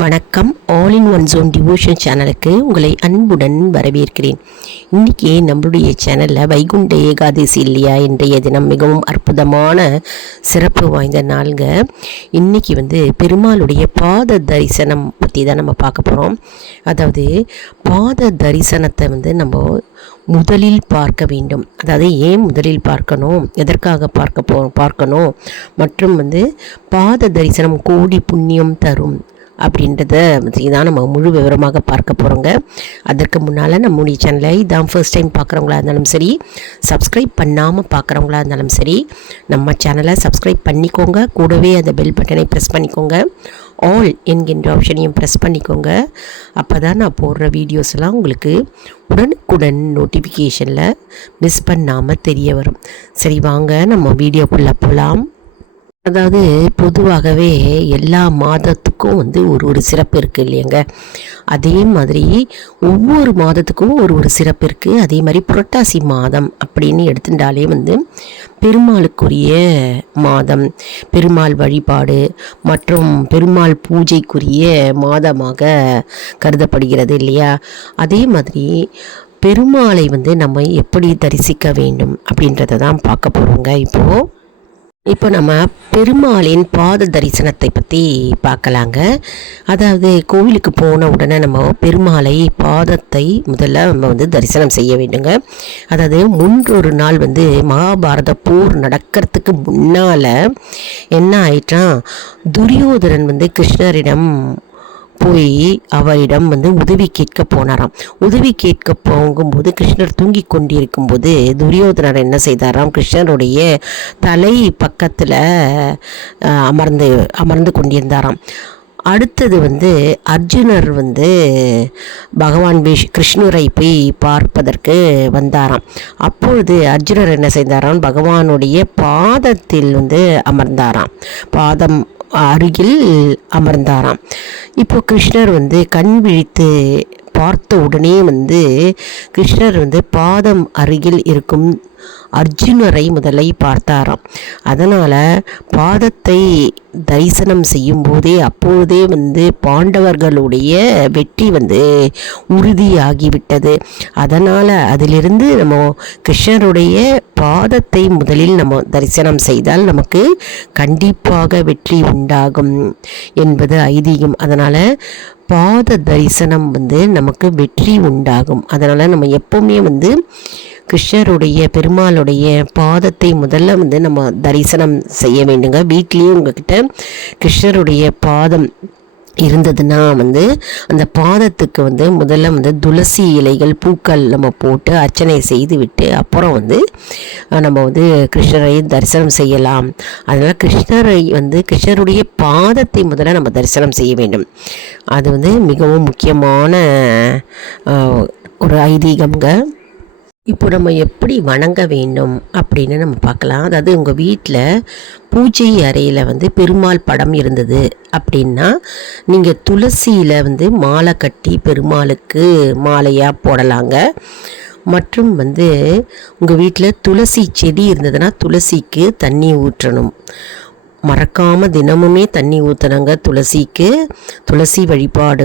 வணக்கம். All in one zone devotion சேனலுக்கு உங்களை அன்புடன் வரவேற்கிறேன். இன்றைக்கி நம்மளுடைய சேனலில் வைகுண்ட ஏகாதசி இல்லையா, இன்றைய தினம் மிகவும் அற்புதமான சிறப்பு வாய்ந்த நாளுங்க. இன்றைக்கி பெருமாளுடைய பாத தரிசனம் பற்றி தான் நம்ம பார்க்க போகிறோம். அதாவது பாத தரிசனத்தை நம்ம முதலில் பார்க்க வேண்டும். அதாவது ஏன் முதலில் பார்க்கணும், எதற்காக பார்க்கணும் மற்றும் பாத தரிசனம் கோடி புண்ணியம் தரும் அப்படின்றத தான் நம்ம முழு விவரமாக பார்க்க போகிறோங்க. அதற்கு முன்னால் நம்முடைய சேனலை இதான் ஃபர்ஸ்ட் டைம் பார்க்குறவங்களா இருந்தாலும் சரி, சப்ஸ்கிரைப் பண்ணாமல் பார்க்குறவங்களா இருந்தாலும் சரி, நம்ம சேனலை சப்ஸ்கிரைப் பண்ணிக்கோங்க. கூடவே அந்த பெல் பட்டனை ப்ரெஸ் பண்ணிக்கோங்க. ஆல் என்கின்ற ஆப்ஷனையும் ப்ரெஸ் பண்ணிக்கோங்க. அப்போ தான் நான் போடுற வீடியோஸ்லாம் உங்களுக்கு உடனுக்குடன் நோட்டிஃபிகேஷனில் மிஸ் பண்ணாமல் தெரிய வரும். சரி, வாங்க நம்ம வீடியோக்குள்ளே போகலாம். அதாவது பொதுவாகவே எல்லா மாதத்துக்கும் ஒரு சிறப்பு இருக்குது இல்லையங்க. அதே மாதிரி ஒவ்வொரு மாதத்துக்கும் ஒரு சிறப்பு இருக்குது. அதே மாதிரி புரட்டாசி மாதம் அப்படின்னு எடுத்துட்டாலே பெருமாளுக்குரிய மாதம், பெருமாள் வழிபாடு மற்றும் பெருமாள் பூஜைக்குரிய மாதமாக கருதப்படுகிறது இல்லையா. அதே மாதிரி பெருமாளை நம்ம எப்படி தரிசிக்க வேண்டும் அப்படின்றத தான் பார்க்க போகிறோங்க. இப்போ நம்ம பெருமாளின் பாத தரிசனத்தை பற்றி பார்க்கலாங்க. அதாவது கோவிலுக்கு போன உடனே நம்ம பெருமாளை பாதத்தை முதல்ல நம்ம தரிசனம் செய்ய வேண்டுங்க. அதாவது முன்னொரு நாள் மகாபாரத போர் நடக்கிறதுக்கு முன்னால் என்ன ஆயிட்டான், துரியோதனன் கிருஷ்ணரிடம் போய் அவரிடம் உதவி கேட்க போனாராம். உதவி கேட்க போகும்போது கிருஷ்ணர் தூங்கி கொண்டிருக்கும் போது துரியோதனர் என்ன செய்தாராம், கிருஷ்ணருடைய தலை பக்கத்தில் அமர்ந்து கொண்டிருந்தாராம். அடுத்தது அர்ஜுனர் பகவான் கிருஷ்ணரை போய் பார்ப்பதற்கு வந்தாராம். அப்பொழுது அர்ஜுனர் என்ன செய்தாராம், பகவானுடைய பாதத்தில் அமர்ந்தாராம், பாதம் அருகில் அமர்ந்தாராம். இப்போ கிருஷ்ணர் கண் விழித்து பார்த்த உடனே கிருஷ்ணர் பாதம் அருகில் இருக்கும் அர்ஜுனரை முதலை பார்த்தாராம். அதனால் பாதத்தை தரிசனம் செய்யும் போதே அப்பொழுதே பாண்டவர்களுடைய வெற்றி உறுதியாகிவிட்டது. அதனால் அதிலிருந்து நம்ம கிருஷ்ணருடைய பாதத்தை முதலில் நம்ம தரிசனம் செய்தால் நமக்கு கண்டிப்பாக வெற்றி உண்டாகும் என்பது ஐதீகம். அதனால் பாத தரிசனம் நமக்கு வெற்றி உண்டாகும். அதனால் நம்ம எப்போவுமே கிருஷ்ணருடைய பெருமாளுடைய பாதத்தை முதல்ல நம்ம தரிசனம் செய்ய வேண்டுங்க. வீட்லேயும் உங்ககிட்ட கிருஷ்ணருடைய பாதம் இருந்ததுன்னா அந்த பாதத்துக்கு முதல்ல துளசி இலைகள் பூக்கள் நம்ம போட்டு அர்ச்சனை செய்து விட்டு அப்புறம் நம்ம கிருஷ்ணரை தரிசனம் செய்யலாம். அதனால் கிருஷ்ணருடைய பாதத்தை முதல்ல நம்ம தரிசனம் செய்ய வேண்டும். அது மிகவும் முக்கியமான ஒரு ஐதீகம்ங்க. இப்போ நம்ம எப்படி வணங்க வேண்டும் அப்படின்னு நம்ம பார்க்கலாம். அதாவது உங்கள் வீட்டில் பூஜை அறையில் பெருமாள் படம் இருந்தது அப்படின்னா நீங்கள் துளசியில் மாலை கட்டி பெருமாளுக்கு மாலையாக போடலாங்க. மற்றும் உங்கள் வீட்டில் துளசி செடி இருந்ததுன்னா துளசிக்கு தண்ணி ஊற்றணும். மறக்காமல் தினமுமே தண்ணி ஊற்றணுங்க துளசிக்கு. துளசி வழிபாடு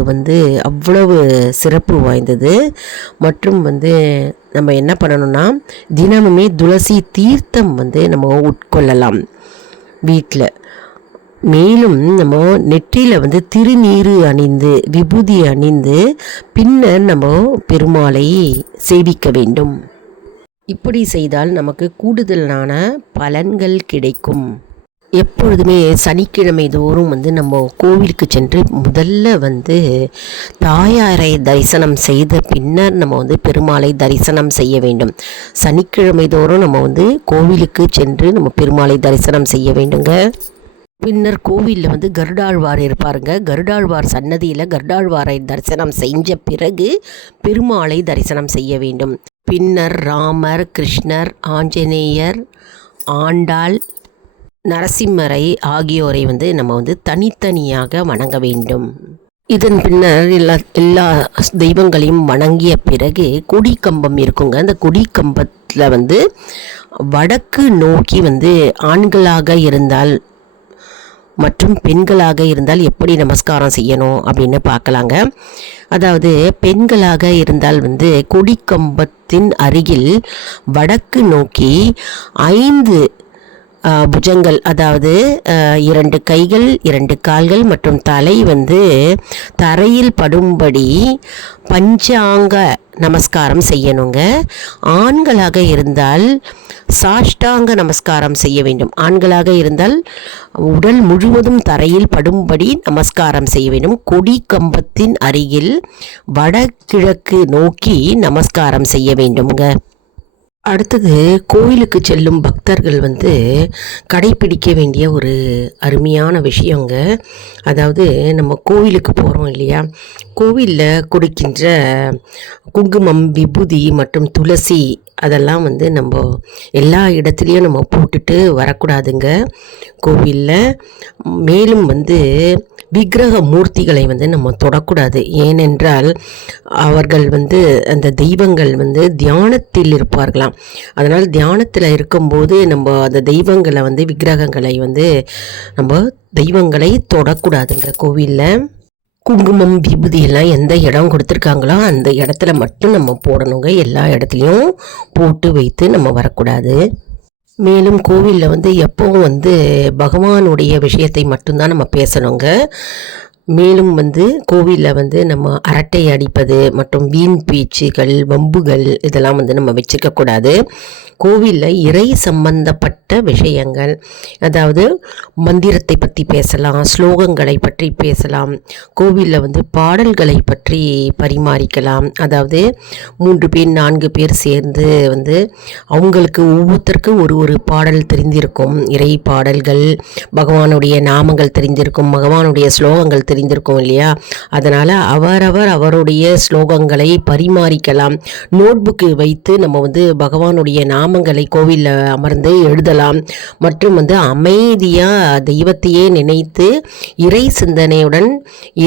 அவ்வளவு சிறப்பு வாய்ந்தது. மற்றும் நம்ம என்ன பண்ணணும்னா தினமுமே துளசி தீர்த்தம் நம்ம உட்கொள்ளலாம் வீட்டில். மேலும் நம்ம நெற்றியில் திருநீறு அணிந்து விபூதி அணிந்து பின்னர் நம்ம பெருமாளை சேவிக்க வேண்டும். இப்படி செய்தால் நமக்கு கூடுதலான பலன்கள் கிடைக்கும். எப்பொழுதுமே சனிக்கிழமை தோறும் நம்ம கோவிலுக்கு சென்று முதல்ல தாயாரை தரிசனம் செய்த பின்னர் நம்ம பெருமாளை தரிசனம் செய்ய வேண்டும். சனிக்கிழமை தோறும் நம்ம கோவிலுக்கு சென்று நம்ம பெருமாளை தரிசனம் செய்ய வேண்டுங்க. பின்னர் கோவிலில் கருடாழ்வார் இருப்பாருங்க. கருடாழ்வார் சன்னதியில் கருடாழ்வாரை தரிசனம் செஞ்ச பிறகு பெருமாளை தரிசனம் செய்ய வேண்டும். பின்னர் ராமர், கிருஷ்ணர், ஆஞ்சநேயர், ஆண்டாள், நரசிம்மரை ஆகியோரை நம்ம தனித்தனியாக வணங்க வேண்டும். இதன் பின்னர் எல்லா தெய்வங்களையும் வணங்கிய பிறகு கொடிக்கம்பம் இருக்குங்க. அந்த கொடிக்கம்பத்தில் வடக்கு நோக்கி ஆண்களாக இருந்தால் மற்றும் பெண்களாக இருந்தால் எப்படி நமஸ்காரம் செய்யணும் அப்படின்னு பார்க்கலாங்க. அதாவது பெண்களாக இருந்தால் கொடிக்கம்பத்தின் அருகில் வடக்கு நோக்கி 5 புஜங்கள், அதாவது 2 கைகள், 2 கால்கள் மற்றும் தலை தரையில் படும்படி பஞ்சாங்க நமஸ்காரம் செய்யணுங்க. ஆண்களாக இருந்தால் சாஷ்டாங்க நமஸ்காரம் செய்ய வேண்டும். ஆண்களாக இருந்தால் உடல் முழுவதும் தரையில் படும்படி நமஸ்காரம் செய்ய வேண்டும். கொடி கம்பத்தின் அருகில் வடகிழக்கு நோக்கி நமஸ்காரம் செய்ய வேண்டும்ங்க. அடுத்தது, கோவிலுக்கு செல்லும் பக்தர்கள் கடைப்பிடிக்க வேண்டிய ஒரு அருமையான விஷயங்க. அதாவது நம்ம கோவிலுக்கு போகிறோம் இல்லையா, கோவிலில் கொடுக்கின்ற குங்குமம், விபூதி மற்றும் துளசி அதெல்லாம் நம்ம எல்லா இடத்துலையும் நம்ம போட்டுட்டு வரக்கூடாதுங்க கோவிலில். மேலும் விக்கிரக மூர்த்திகளை நம்ம தொடக்கூடாது. ஏனென்றால் அவர்கள் அந்த தெய்வங்கள் தியானத்தில் இருப்பார்களாம். அதனால் தியானத்தில் இருக்கும்போது நம்ம அந்த தெய்வங்களை விக்கிரகங்களை நம்ம தெய்வங்களை தொடக்கூடாதுங்க கோவிலில். குங்குமம், விபூதி எல்லாம் எந்த இடம் கொடுத்துருக்காங்களோ அந்த இடத்துல மட்டும் நம்ம போடணுங்க. எல்லா இடத்துலையும் போட்டு வைத்து நம்ம வரக்கூடாது. மேலும் கோவிலில் எப்பவும் பகவானுடைய விஷயத்தை மட்டும்தான் நம்ம பேசணுங்க. மேலும் கோவிலில் நம்ம அரட்டை அடிப்பது மற்றும் வீண் பேச்சுகள், வம்புகள் இதெல்லாம் நம்ம வச்சுக்கக்கூடாது. கோவிலில் இறை சம்பந்தப்பட்ட விஷயங்கள், அதாவது மந்திரத்தை பற்றி பேசலாம், ஸ்லோகங்களை பற்றி பேசலாம், கோவிலில் பாடல்களை பற்றி பரிமாறிக்கலாம். அதாவது 3 பேர் 4 பேர் சேர்ந்து அவங்களுக்கு ஒவ்வொருத்தருக்கும் ஒரு பாடல் தெரிந்திருக்கும். இறை பாடல்கள், பகவானுடைய நாமங்கள் தெரிந்திருக்கும், பகவானுடைய ஸ்லோகங்கள் தெரிந்திருக்கும் இல்லையா. அதனால் அவருடைய ஸ்லோகங்களை பரிமாறிக்கலாம். நோட்புக்கு வைத்து நம்ம பகவானுடைய நாமங்களை கோவிலில் அமர்ந்து எழுதலாம். மற்றும் அமைதியாக தெய்வத்தையே நினைத்து இறை சிந்தனையுடன்,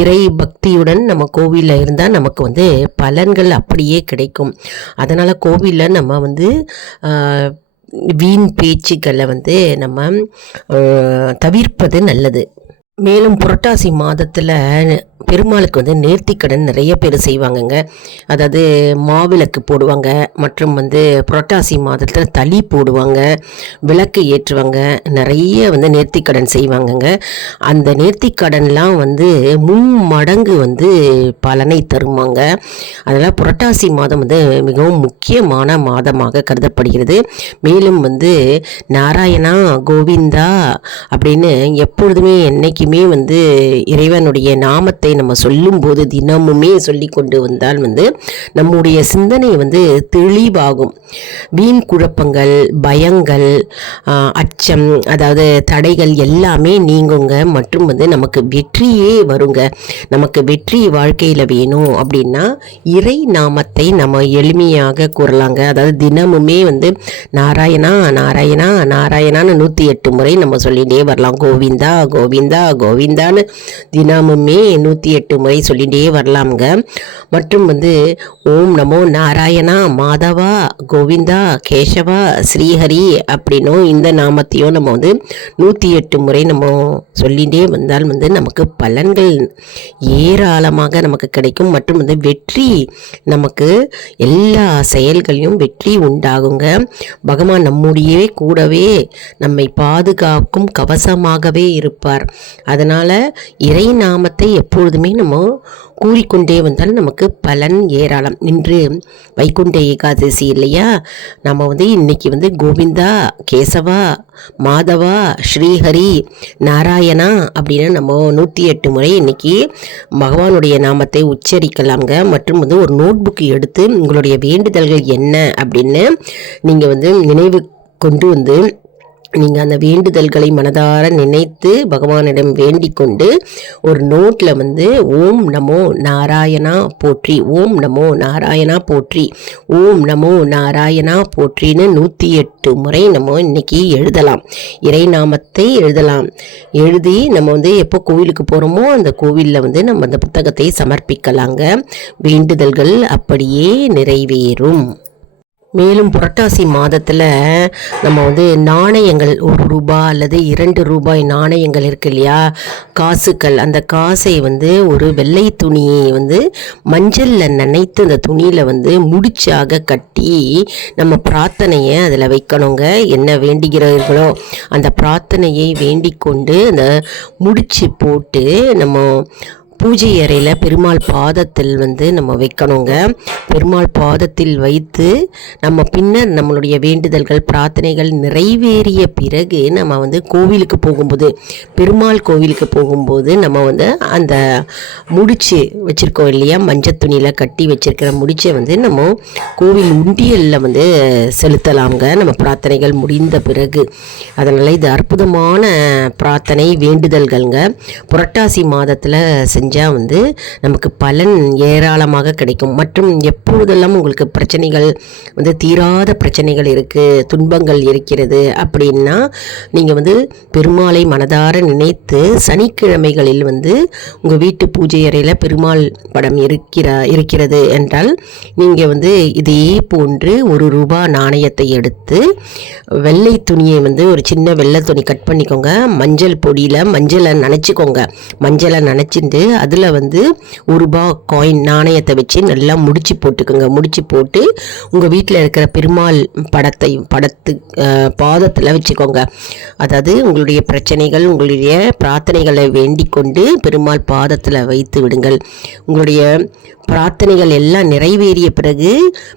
இறை பக்தியுடன் நம்ம கோவிலில் இருந்தால் நமக்கு பலன்கள் அப்படியே கிடைக்கும். அதனால் கோவிலில் நம்ம வீண் பேச்சுக்களை நம்ம தவிர்ப்பது நல்லது. மேலும் புரட்டாசி மாதத்தில் பெருமாளுக்கு நேர்த்திக்கடன் நிறைய பேர் செய்வாங்கங்க. அதாவது மாவிளக்கு போடுவாங்க, மற்றும் புரட்டாசி மாதத்தில் தளி போடுவாங்க, விளக்கு ஏற்றுவாங்க, நிறைய நேர்த்திக்கடன் செய்வாங்கங்க. அந்த நேர்த்திக்கடன்லாம் 3 பலனை தருவாங்க. அதனால் புரட்டாசி மாதம் மிகவும் முக்கியமான மாதமாக கருதப்படுகிறது. மேலும் நாராயணா கோவிந்தா அப்படின்னு எப்பொழுதுமே என்னைக்குமே இறைவனுடைய நாமத்தை நம்ம சொல்லும்போது தினமுமே சொல்லி கொண்டு வந்தால் நம்முடைய சிந்தனை தெளிவாகும். வீண் குழப்பங்கள், பயங்கள், அச்சம், அதாவது தடைகள் எல்லாமே நீங்குங்க. மற்றும் நமக்கு வெற்றியே வருங்க. நமக்கு வெற்றி வாழ்க்கையில் வேணும் அப்படின்னா இறை நாமத்தை நம்ம எளிமையாக கூறலாங்க. அதாவது தினமுமே நாராயணா நாராயணா நாராயணான்னு 108 முறை நம்ம சொல்லிகிட்டே வரலாம். கோவிந்தா கோவிந்தா கோவிந்தான்னு தினமுமே 108 முறை சொல்லிகிட்டே வரலாமுங்க. மற்றும் ஓம் நமோ நாராயணா, மாதவா, கோவிந்தா, கேசவா, ஸ்ரீஹரி அப்படின்னும் இந்த நாமத்தையும் நம்ம 108 முறை நம்ம சொல்லிகிட்டே வந்தால் நமக்கு பலன்கள் ஏராளமாக நமக்கு கிடைக்கும். மற்றும் வெற்றி, நமக்கு எல்லா செயல்களையும் வெற்றி உண்டாகுங்க. பகவான் நம்முடைய கூடவே நம்மை பாதுகாக்கும் கவசமாகவே இருப்பார். அதனால் இறை நாமத்தை எப்பொழுதுமே நம்ம கூறிக்கொண்டே வந்தால் நமக்கு பலன் ஏராளம். இன்று வைகுண்ட ஏகாதசி இல்லையா, நம்ம இன்னைக்கு கோவிந்தா, கேசவா, மாதவா, ஸ்ரீஹரி, நாராயணா அப்படின்னு நம்ம 108 முறை இன்னைக்கு பகவானுடைய நாமத்தை உச்சரிக்கலாங்க. மற்றும் ஒரு நோட்புக்கு எடுத்து உங்களுடைய வேண்டுதல்கள் என்ன அப்படின்னு நீங்கள் நினைவு கொண்டு நீங்கள் அந்த வேண்டுதல்களை மனதார நினைத்து பகவானிடம் வேண்டிக் கொண்டு ஒரு நோட்டில் ஓம் நமோ நாராயணா போற்றி, ஓம் நமோ நாராயணா போற்றி, ஓம் நமோ நாராயணா போற்றின்னு 108 முறை நம்ம இன்னைக்கு எழுதலாம். இறை நாமத்தை எழுதலாம். எழுதி நம்ம எப்போ கோவிலுக்கு போகிறோமோ அந்த கோவிலில் நம்ம அந்த புத்தகத்தை சமர்ப்பிக்கலாங்க. வேண்டுதல்கள் அப்படியே நிறைவேறும். மேலும் புரட்டாசி மாதத்தில் நம்ம வந்து நாணயங்கள் ₹1 அல்லது ₹2 நாணயங்கள் இருக்கு இல்லையா, காசுகள். அந்த காசை வந்து ஒரு வெள்ளை துணியை வந்து மஞ்சளில் நனைத்து அந்த துணியில் வந்து முடிச்சாக கட்டி நம்ம பிரார்த்தனையை அதில் வைக்கணுங்க. என்ன வேண்டுகிறீர்களோ அந்த பிரார்த்தனையை வேண்டிக் கொண்டு அந்த முடிச்சு போட்டு நம்ம பூஜை அறையில் பெருமாள் பாதத்தில் வந்து நம்ம வைக்கணுங்க. பெருமாள் பாதத்தில் வைத்து நம்ம பின்னர் நம்மளுடைய வேண்டுதல்கள் பிரார்த்தனைகள் நிறைவேறிய பிறகு நம்ம வந்து கோவிலுக்கு போகும்போது, பெருமாள் கோவிலுக்கு போகும்போது நம்ம வந்து அந்த முடிச்சு வச்சுருக்கோம் இல்லையா, மஞ்சள் துணியில் கட்டி வச்சுருக்கிற முடிச்சை வந்து நம்ம கோவில் உண்டியலில் வந்து செலுத்தலாங்க நம்ம பிரார்த்தனைகள் முடிந்த பிறகு. அதனால் இது அற்புதமான பிரார்த்தனை வேண்டுதல்கள்ங்க. புரட்டாசி மாதத்தில் வந்து நமக்கு பலன் ஏராளமாக கிடைக்கும். மற்றும் எப்பொழுதெல்லாம் உங்களுக்கு பிரச்சனைகள் வந்து தீராத பிரச்சனைகள் இருக்குது, துன்பங்கள் இருக்கிறது அப்படின்னா நீங்கள் வந்து பெருமாளை மனதார நினைத்து சனிக்கிழமைகளில் வந்து உங்கள் வீட்டு பூஜை அறையில் பெருமாள் படம் இருக்கிறது என்றால் நீங்கள் வந்து இதே போன்று ₹1 நாணயத்தை எடுத்து வெள்ளை துணியை வந்து ஒரு சின்ன வெள்ளை துணி கட் பண்ணிக்கோங்க. மஞ்சள் பொடியில் மஞ்சளை நனைச்சிக்கோங்க. மஞ்சளை நனைச்சிட்டு அதில் வந்து ₹1 காயின் நாணயத்தை வச்சு நல்லா முடிச்சு போட்டுக்கோங்க. முடிச்சு போட்டு உங்கள் வீட்டில் இருக்கிற பெருமாள் படத்து பாதத்தில் வச்சுக்கோங்க. அதாவது உங்களுடைய பிரச்சனைகள் உங்களுடைய பிரார்த்தனைகளை வேண்டிக் கொண்டு பெருமாள் பாதத்தில் வைத்து விடுங்கள். உங்களுடைய பிரார்த்தனைகள் எல்லாம் நிறைவேறிய பிறகு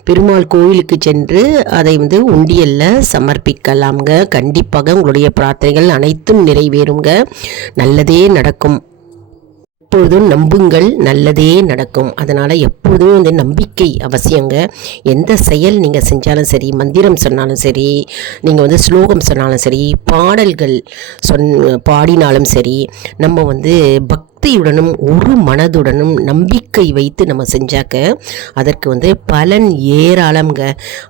பெருமாள் கோவிலுக்கு சென்று அதை வந்து உண்டியலில் சமர்ப்பிக்கலாம்ங்க. கண்டிப்பாக உங்களுடைய பிரார்த்தனைகள் அனைத்தும் நிறைவேறுங்க. நல்லதே நடக்கும். எப்பொழுதும் நம்புங்கள், நல்லதே நடக்கும். அதனால் எப்பொழுதுமே வந்து நம்பிக்கை அவசியங்க. எந்த செயல் நீங்கள் செஞ்சாலும் சரி, மந்திரம் சொன்னாலும் சரி, நீங்கள் வந்து ஸ்லோகம் சொன்னாலும் சரி, பாடல்கள் பாடினாலும் சரி, நம்ம வந்து பக்தியுடனும் ஒரு மனதுடனும் நம்பிக்கை வைத்து நம்ம செஞ்சாக்க அதற்கு வந்து பலன் ஏராளம்ங்க.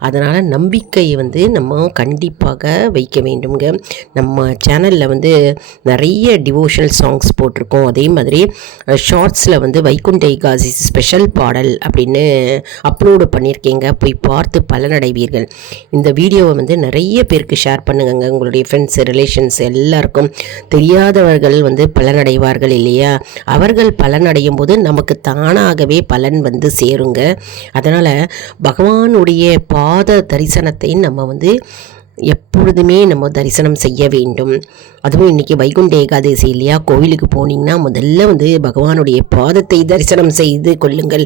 அதனால் நம்பிக்கையை வந்து நம்ம கண்டிப்பாக வைக்க வேண்டும்ங்க. நம்ம சேனலில் வந்து நிறைய டிவோஷனல் சாங்ஸ் போட்டிருக்கோம். அதே மாதிரி ஷார்ட்ஸில் வந்து வைகுண்ட ஏகாதசி ஸ்பெஷல் பாடல் அப்படின்னு அப்லோடு பண்ணியிருக்கீங்க. போய் பார்த்து பலனடைவீர்கள். இந்த வீடியோவை வந்து நிறைய பேருக்கு ஷேர் பண்ணுங்க. உங்களுடைய ஃப்ரெண்ட்ஸ் ரிலேஷன்ஸ் எல்லாருக்கும். தெரியாதவர்கள் வந்து பலனடைவார்கள் இல்லையா, அவர்கள் பலனடையும் போது நமக்கு தானாகவே பலன் வந்து சேருங்க. அதனால் பகவானுடைய பாத தரிசனத்தை நம்ம வந்து எப்பொழுதுமே நம்ம தரிசனம் செய்ய வேண்டும். அதுவும் இன்றைக்கி வைகுண்ட ஏகாதசி இல்லையா, கோவிலுக்கு போனீங்கன்னா முதல்ல வந்து பகவானுடைய பாதத்தை தரிசனம் செய்து கொள்ளுங்கள்.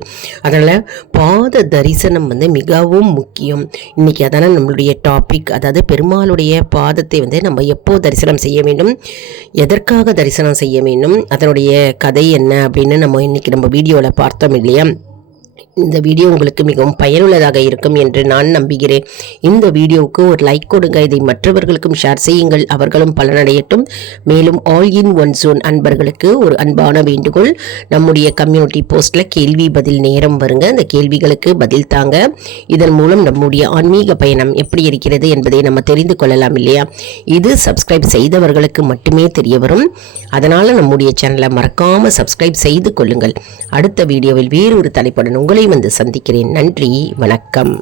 அதனால் பாத தரிசனம் வந்து மிகவும் முக்கியம். இன்றைக்கி அதான நம்மளுடைய டாபிக். அதாவது பெருமாளுடைய பாதத்தை வந்து நம்ம எப்போ தரிசனம் செய்ய வேண்டும், எதற்காக தரிசனம் செய்ய வேண்டும், அதனுடைய கதை என்ன அப்படின்னு நம்ம வீடியோவில் பார்த்தோம் இல்லையா. இந்த வீடியோ உங்களுக்கு மிகவும் பயனுள்ளதாக இருக்கும் என்று நான் நம்புகிறேன். இந்த வீடியோவுக்கு ஒரு லைக் கொடுங்க. இதை மற்றவர்களுக்கும் ஷேர் செய்யுங்கள், அவர்களும் பலனடையட்டும். மேலும் ஆல் இன் ஒன் ஜோன் அன்பர்களுக்கு ஒரு அன்பான வேண்டுகோள். நம்முடைய கம்யூனிட்டி போஸ்ட்டில் கேள்வி பதில் நேரம் வருங்க. அந்த கேள்விகளுக்கு பதில் தாங்க. இதன் மூலம் நம்முடைய ஆன்மீக பயணம் எப்படி இருக்கிறது என்பதை நம்ம தெரிந்து கொள்ளலாம் இல்லையா. இது சப்ஸ்கிரைப் செய்தவர்களுக்கு மட்டுமே தெரிய வரும். அதனால் நம்முடைய சேனலை மறக்காமல் சப்ஸ்கிரைப் செய்து கொள்ளுங்கள். அடுத்த வீடியோவில் வேறு ஒரு தலைப்புடன் உங்களை வந்து சந்திக்கிறேன். நன்றி, வணக்கம்.